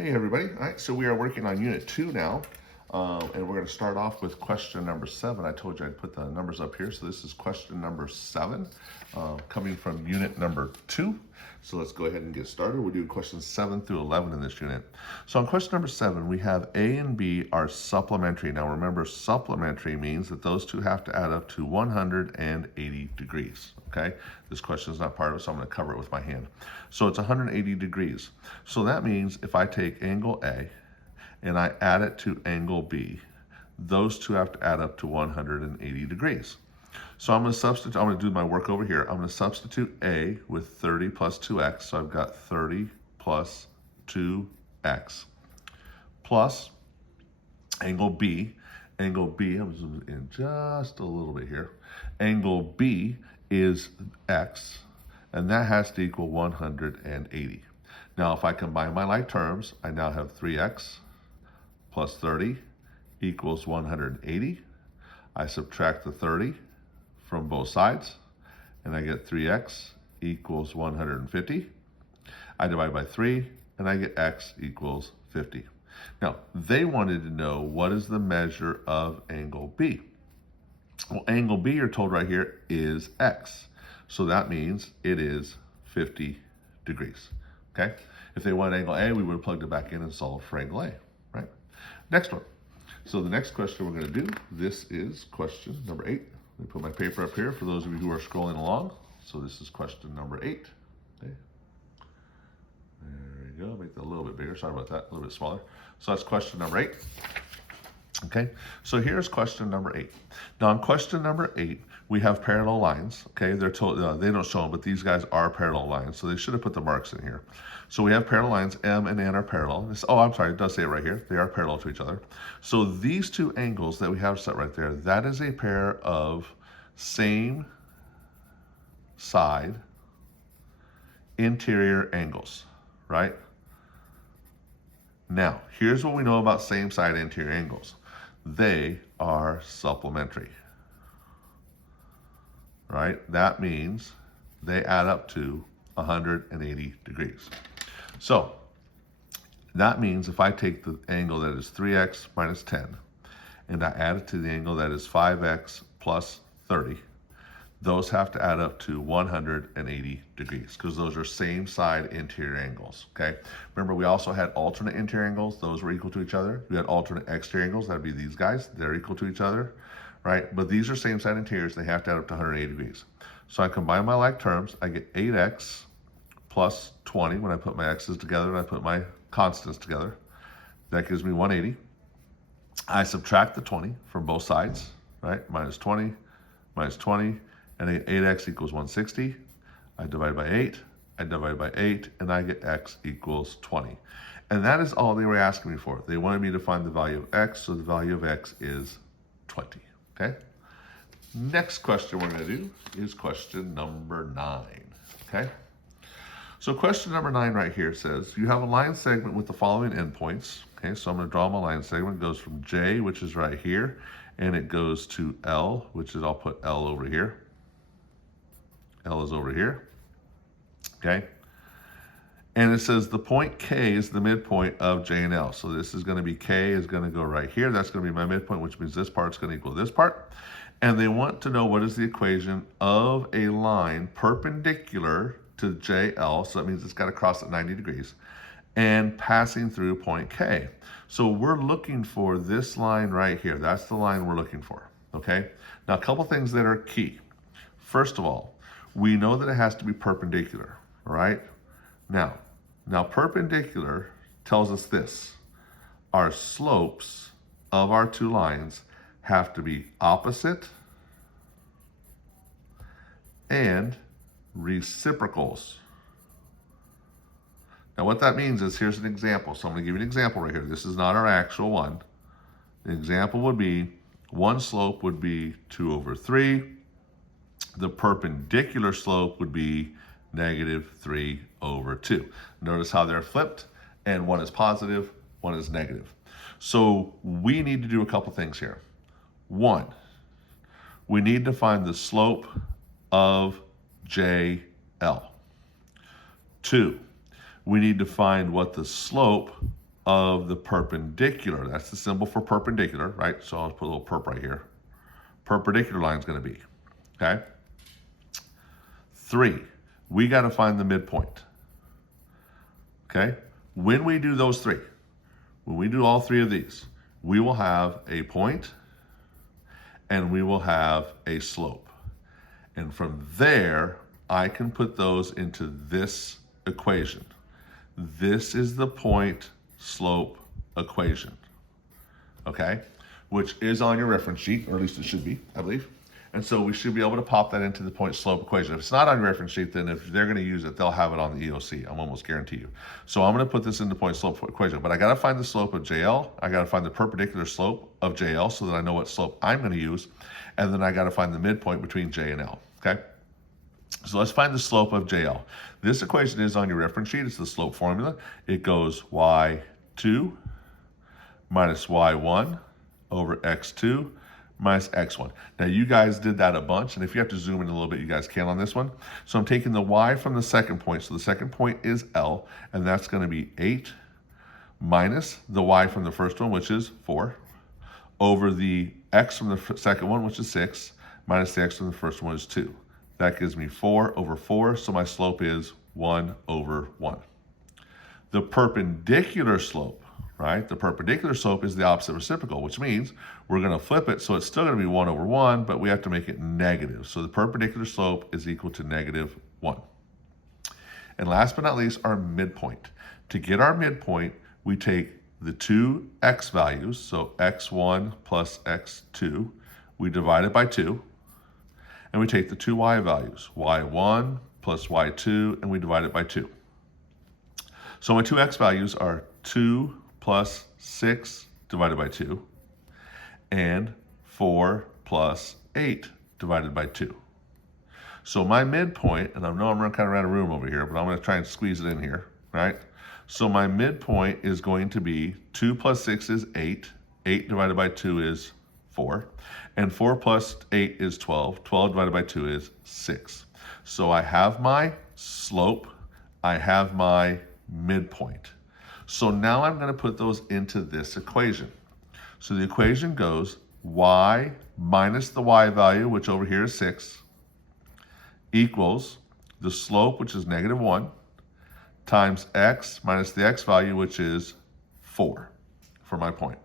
Hey everybody, all right, so we are working on unit 2 now, and we're going to start off with question number 7. I told you I'd put the numbers up here, so this is question number 7, coming from unit number 2. So let's go ahead and get started. We'll do questions 7 through 11 in this unit. So on question number 7, we have A and B are supplementary. Now remember, supplementary means that those two have to add up to 180 degrees, okay? This question is not part of it, so I'm going to cover it with my hand. So it's 180 degrees. So that means if I take angle A and I add it to angle B, those two have to add up to 180 degrees. So I'm going to do my work over here. I'm going to substitute A with 30 plus 2x. So I've got 30 plus 2x plus angle B. Angle B, I'm zooming in just a little bit here. Angle B is x, and that has to equal 180. Now, if I combine my like terms, I now have 3x plus 30 equals 180. I subtract the 30 from both sides, and I get 3x equals 150. I divide by 3, and I get x equals 50. Now, they wanted to know what is the measure of angle B. Well, angle B, you're told right here, is x. So that means it is 50 degrees, okay? If they wanted angle A, we would have plugged it back in and solved for angle A, right? Next one. So the next question we're going to do, this is question number 8. Let me put my paper up here for those of you who are scrolling along. So this is question number 8. Okay. There we go. Make that a little bit bigger. Sorry about that. A little bit smaller. So that's question number 8. Okay. So here's question number 8. Now on question number 8, we have parallel lines. Okay. They're told they don't show them, but these guys are parallel lines. So they should have put the marks in here. So we have parallel lines. M and N are parallel. Oh, I'm sorry. It does say it right here. They are parallel to each other. So these two angles that we have set right there, that is a pair of same side interior angles, right? Now, here's what we know about same side interior angles. They are supplementary, right? That means they add up to 180 degrees. So that means if I take the angle that is 3x minus 10 and I add it to the angle that is 5x plus 30, those have to add up to 180 degrees because those are same side interior angles, okay? Remember, we also had alternate interior angles. Those were equal to each other. We had alternate exterior angles. That would be these guys. They're equal to each other, right? But these are same side interiors. They have to add up to 180 degrees. So I combine my like terms. I get 8x plus 20 when I put my x's together and I put my constants together. That gives me 180. I subtract the 20 from both sides, right? Minus 20, and I get 8x equals 160. I divide by 8, and I get x equals 20. And that is all they were asking me for. They wanted me to find the value of x, so the value of x is 20, okay? Next question we're going to do is question number 9, okay? So question number 9 right here says, you have a line segment with the following endpoints, okay? So I'm going to draw my line segment. It goes from J, which is right here, and it goes to L, which is, I'll put L over here. L is over here, okay? And it says the point K is the midpoint of J and L. So this is going to be K is going to go right here. That's going to be my midpoint, which means this part's going to equal this part. And they want to know what is the equation of a line perpendicular to JL. So that means it's got to cross at 90 degrees and passing through point K. So we're looking for this line right here. That's the line we're looking for, okay? Now, a couple things that are key. First of all, we know that it has to be perpendicular, right? Now perpendicular tells us this. Our slopes of our two lines have to be opposite and reciprocals. Now what that means is, here's an example. So I'm going to give you an example right here. This is not our actual one. The example would be, one slope would be 2 over 3. The perpendicular slope would be negative 3 over 2. Notice how they're flipped, and one is positive, one is negative. So we need to do a couple things here. One, we need to find the slope of JL. 2, we need to find what the slope of the perpendicular. That's the symbol for perpendicular, right? So I'll put a little perp right here. Perpendicular line is going to be, okay? 3, we got to find the midpoint, okay? When we do those 3, when we do all 3 of these, we will have a point and we will have a slope. And from there, I can put those into this equation. This is the point slope equation, okay? Which is on your reference sheet, or at least it should be, I believe. And so we should be able to pop that into the point slope equation. If it's not on your reference sheet, then if they're gonna use it, they'll have it on the EOC, I'm almost guarantee you. So I'm gonna put this in the point slope equation, but I gotta find the slope of JL, I gotta find the perpendicular slope of JL so that I know what slope I'm gonna use, and then I gotta find the midpoint between J and L, okay? So let's find the slope of JL. This equation is on your reference sheet, it's the slope formula. It goes y2 minus y1 over x2 minus x1. Now you guys did that a bunch, and if you have to zoom in a little bit, you guys can on this one. So I'm taking the y from the second point, so the second point is L, and that's gonna be 8 minus the y from the first one, which is 4, over the x from the second one, which is 6, minus the x from the first one is 2. That gives me 4 over 4, so my slope is 1 over 1. The perpendicular slope, right? The perpendicular slope is the opposite reciprocal, which means we're going to flip it, so it's still going to be 1 over 1, but we have to make it negative. So the perpendicular slope is equal to -1. And last but not least, our midpoint. To get our midpoint, we take the two x values, so x1 plus x2, we divide it by 2, and we take the two y values, y1 plus y2, and we divide it by 2. So my two x values are 2 plus 6 divided by 2, and 4 plus 8 divided by 2. So my midpoint, and I know I'm kind of around a room over here, but I'm going to try and squeeze it in here, right? So my midpoint is going to be 2 plus 6 is 8. 8 divided by 2 is 4. And 4 plus 8 is 12. 12 divided by 2 is 6. So I have my slope. I have my midpoint. So now I'm going to put those into this equation. So the equation goes y minus the y value, which over here is 6, equals the slope, which is -1, times x minus the x value, which is 4 for my point.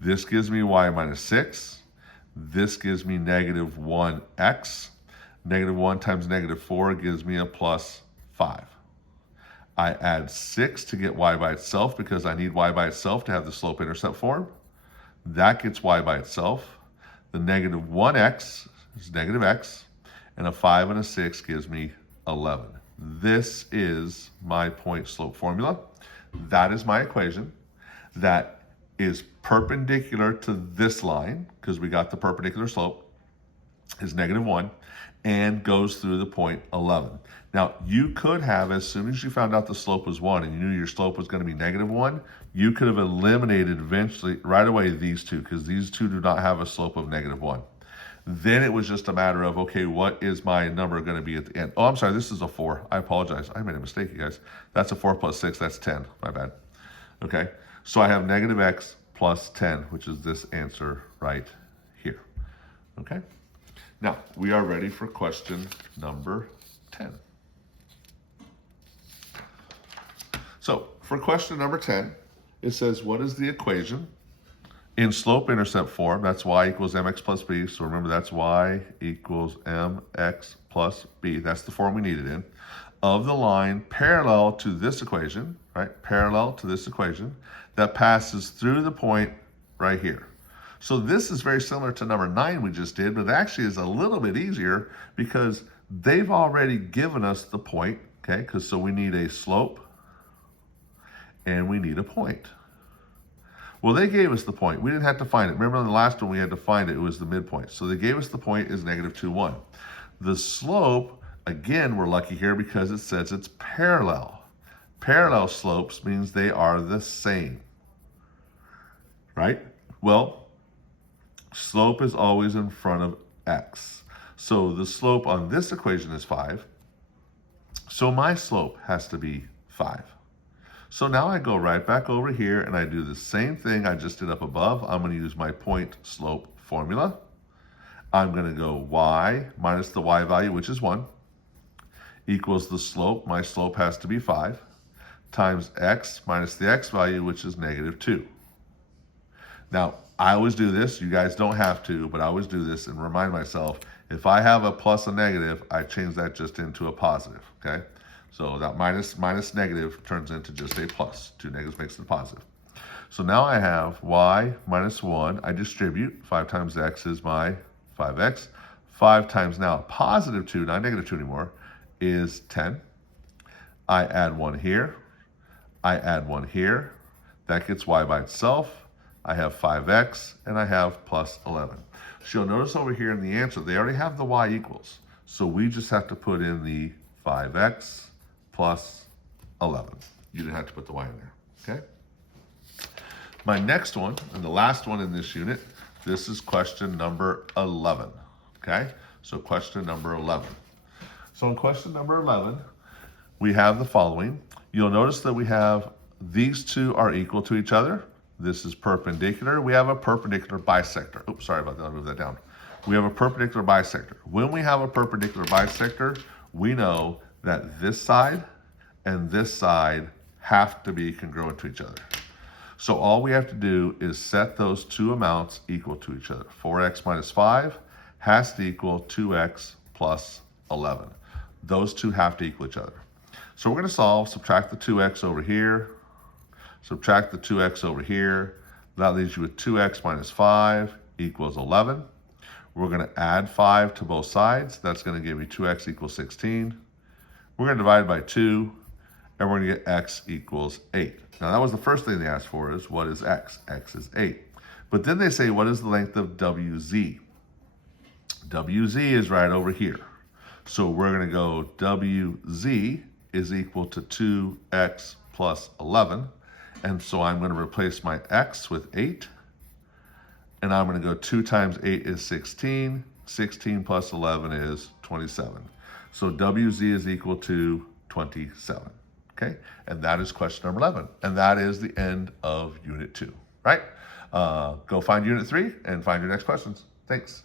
This gives me y minus 6. This gives me -1x. -1 times -4 gives me a plus 5. I add 6 to get y by itself because I need y by itself to have the slope-intercept form. That gets y by itself. The -1x is -x, and a 5 and a 6 gives me 11. This is my point slope formula. That is my equation. That is perpendicular to this line, because we got the perpendicular slope, is -1, and goes through the point 11. Now, you could have, as soon as you found out the slope was 1 and you knew your slope was going to be -1, you could have eliminated eventually right away these two, because these two do not have a slope of -1. Then it was just a matter of, okay, what is my number going to be at the end? Oh, I'm sorry, this is a 4. I apologize. I made a mistake, you guys. That's a 4 plus 6. That's 10. My bad. Okay, so I have -x plus 10, which is this answer right here. Okay, now we are ready for question number 10. So for question number 10, it says, what is the equation in slope-intercept form? That's y equals mx plus b. So remember, that's y equals mx plus b. That's the form we need it in. Of the line parallel to this equation, right? Parallel to this equation that passes through the point right here. So this is very similar to number 9 we just did, but it actually is a little bit easier because they've already given us the point, okay? Because so we need a slope and we need a point. Well, they gave us the point. We didn't have to find it. Remember in the last one we had to find it. It was the midpoint. So they gave us the point is -2, 1. The slope, again, we're lucky here because it says it's parallel. Parallel slopes means they are the same, right? Well, slope is always in front of x. So the slope on this equation is 5. So my slope has to be 5. So now I go right back over here and I do the same thing I just did up above. I'm going to use my point slope formula. I'm going to go y minus the y value, which is 1, equals the slope. My slope has to be 5, times x minus the x value, which is -2. Now, I always do this. You guys don't have to, but I always do this and remind myself, if I have a plus or negative, I change that just into a positive, okay? So that minus negative turns into just a plus. 2 negatives makes it a positive. So now I have y minus 1. I distribute. 5 times x is my 5x. 5 times now positive 2, not negative 2 anymore, is 10. I add 1 here. I add 1 here. That gets y by itself. I have 5x, and I have plus 11. So you'll notice over here in the answer, they already have the y equals. So we just have to put in the 5x plus 11. You didn't have to put the y in there, okay? My next one, and the last one in this unit, this is question number 11, okay? So question number 11. So in question number 11, we have the following. You'll notice that we have these two are equal to each other. This is perpendicular. We have a perpendicular bisector. Oops, sorry about that. I'll move that down. We have a perpendicular bisector. When we have a perpendicular bisector, we know that this side and this side have to be congruent to each other. So all we have to do is set those two amounts equal to each other. 4x minus 5 has to equal 2x plus 11. Those two have to equal each other. So we're going to solve, subtract the 2x over here, subtract the 2x over here. That leaves you with 2x minus 5 equals 11. We're going to add 5 to both sides. That's going to give me 2x equals 16. We're going to divide by 2, and we're going to get x equals 8. Now, that was the first thing they asked for, is what is x? X is 8. But then they say, what is the length of WZ? WZ is right over here. So we're going to go WZ is equal to 2x plus 11. And so I'm going to replace my x with 8. And I'm going to go 2 times 8 is 16. 16 plus 11 is 27. So WZ is equal to 27. Okay? And that is question number 11. And that is the end of Unit 2. Right? Go find Unit 3 and find your next questions. Thanks.